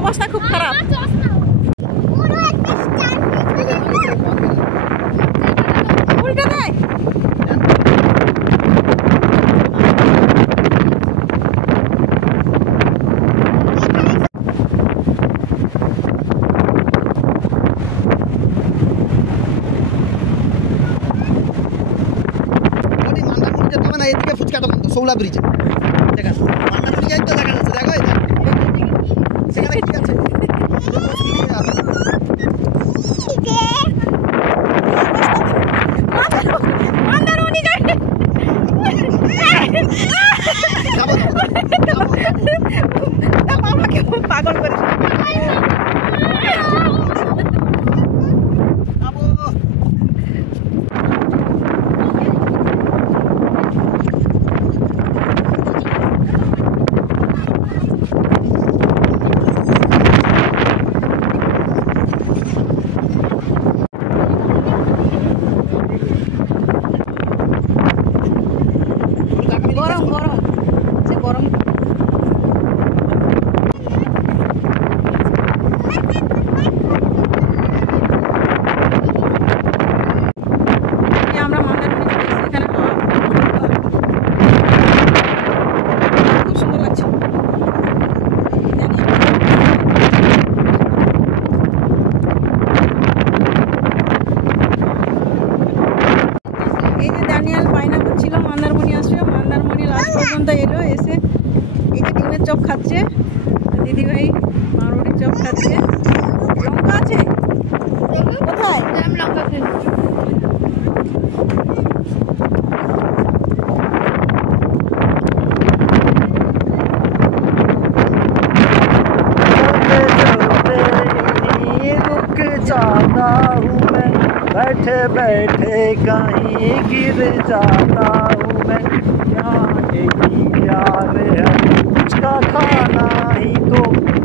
অবস্থা খুব খারাপ। উল্টে দেয়। এদিকে ফুচকাটা বান্ধব সৌলা ব্রিজে দেখা মান্নাকুড়ি যাই তো দেখা যাচ্ছে দেখো এটা সেখানে কি আছে পাগল করে গরম গরম সে গরম। আমরা মন্দারমণি এখানে খুব সুন্দর লাগছে। এই যে দানিয়াল বায়না করছিল মন্দারমণি আসবে, মন্দারমণি লাস্ট পর্যন্ত এলো, এসে এই যে ডিমের চপ খাচ্ছে দিদিভাই, পাউরুটির চপ খাচ্ছে। লঙ্কা আছে কোথায়? লঙ্কা जाता हूँ मैं बैठे बैठे कहीं गिर जाता हूँ मैं यहाँ यही प्यार है कुछ का खाना ही तो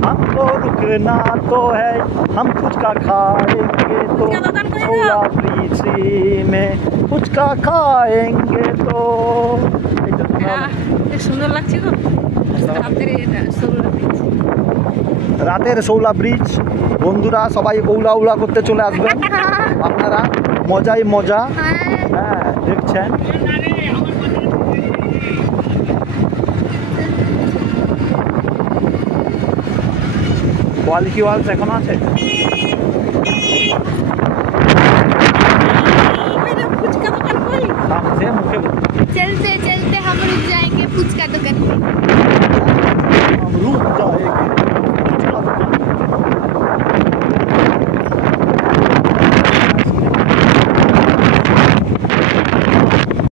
हमको रुकना तो है हम कुछ का खाएंगे तो सोला ब्रिज में कुछ का खाएंगे तो সুন্দর লাগছে গো রাতের সৌলা ব্রিজ। বন্ধুরা সবাই ওলা উলা করতে চলে আসবেন, আপনারা মজাই মজা। হ্যাঁ দেখছেন কোয়ালিটি ওয়ালস এখনো আছে।